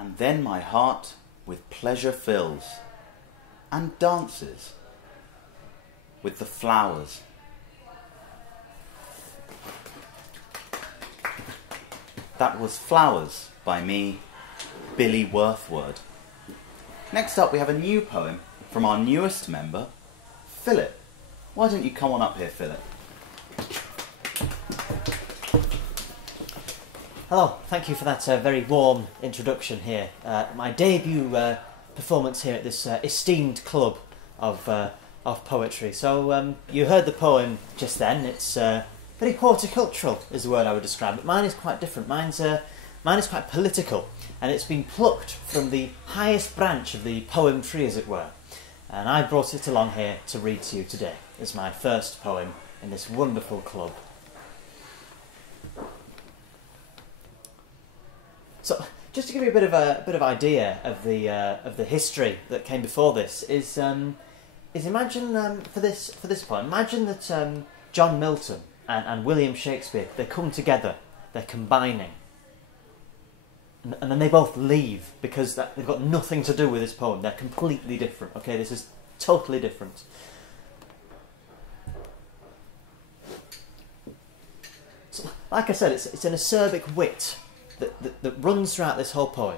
And then my heart with pleasure fills, and dances with the flowers. That was Flowers by me, Billy Worthward. Next up we have a new poem from our newest member, Philip. Why don't you come on up here, Philip? Hello, thank you for that very warm introduction here. My debut performance here at this esteemed club of poetry. So you heard the poem just then. It's very horticultural is the word I would describe it. Mine is quite different. Mine is quite political, and it's been plucked from the highest branch of the poem tree, as it were. And I brought it along here to read to you today as my first poem in this wonderful club. So, just to give you a bit of idea of the history that came before this, is imagine for this poem, imagine that John Milton and William Shakespeare, they come together, they're combining, and then they both leave because they've got nothing to do with this poem. They're completely different. Okay, this is totally different. So, like I said, it's an acerbic wit that runs throughout this whole poem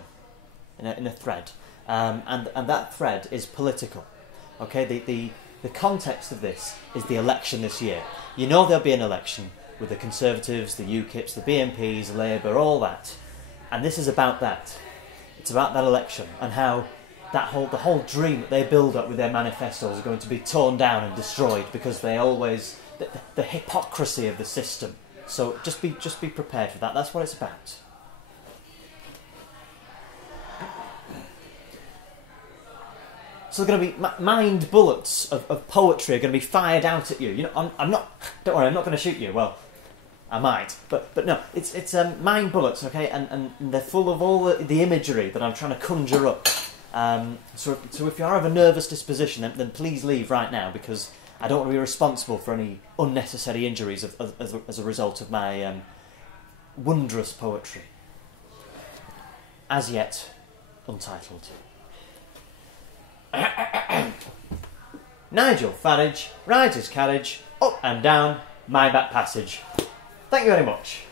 in a thread, and that thread is political. Okay, the context of this is the election this year. You know there'll be an election with the Conservatives, the UKIPs, the BNPs, Labour, all that, and this is about that. It's about that election and how the whole dream that they build up with their manifestos are going to be torn down and destroyed because they always the hypocrisy of the system. So just be prepared for that. That's what it's about. So they're going to be mind bullets of poetry are going to be fired out at you. You know, I'm not. Don't worry, I'm not going to shoot you. Well, I might, but no, it's mind bullets, okay, and they're full of all the imagery that I'm trying to conjure up. So if you are of a nervous disposition, then please leave right now, because I don't want to be responsible for any unnecessary injuries as a result of my wondrous poetry. As yet, untitled. Nigel Farage rides his carriage up and down my back passage. Thank you very much.